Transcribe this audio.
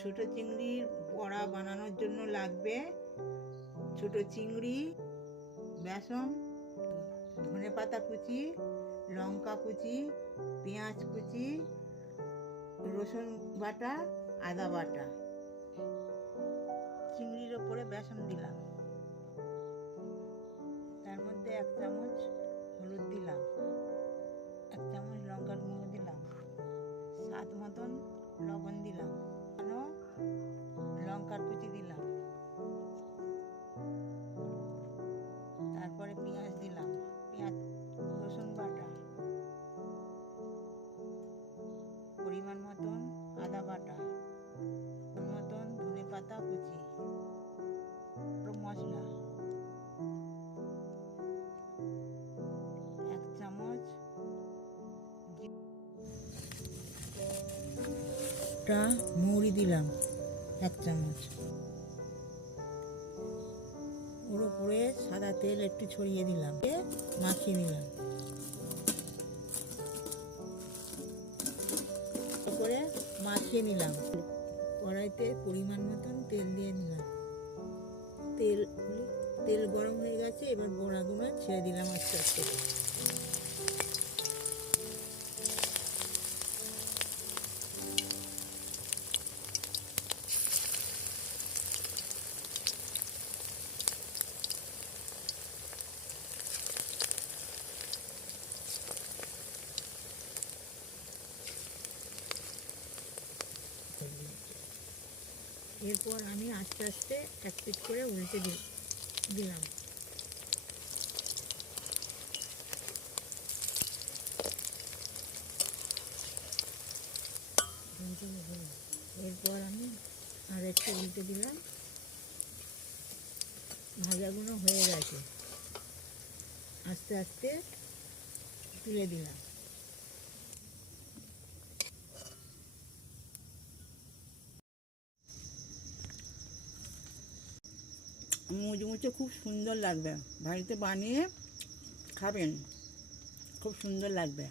ছোট চিংড়ির বড়া বানানোর জন্য লাগবে ছোট চিংড়ি, বেসন, ধনেপাতা কুচি, লঙ্কা কুচি, পেঁয়াজ কুচি, রসুন বাটা, আদা বাটা। চিংড়ির ওপরে বেসন দিলাম, তার মধ্যে 1 চামচ হলুদ দিলাম, 1 চামচ লঙ্কার গুঁড়ো দিলাম, স্বাদ মতন লবণ দিলাম, লঙ্কার কুচি দিলাম, তারপরে পেঁয়াজ দিলাম, পেঁয়াজ, রসুন বাটা, পরিমাণ মতন আদা বাটা, মতন ধনেপাতা কুচি, মশলা 1 চামচ মৌরি দিলাম, 1 চামচ। ওর উপরে সাদা তেল একটু ছড়িয়ে দিলাম, মাখিয়ে নিলাম। করে মাখিয়ে নিলাম। কড়াইতে পরিমাণ মতন তেল দিয়ে নিলাম। তেল গরম হয়ে গেছে, এবার বড়াগুলো ছেড়ে দিলাম আস্তে আস্তে। এরপর আমি আস্তে আস্তে এক পিঠ করে উল্টে দিলাম। এরপর আমি আর একটু উল্টে দিলাম। ভাজাগুলো হয়ে গেছে, আস্তে আস্তে তুলে দিলাম। মুচমুচে খুব সুন্দর লাগবে, বাড়িতে বানিয়ে খাবেন, খুব সুন্দর লাগবে।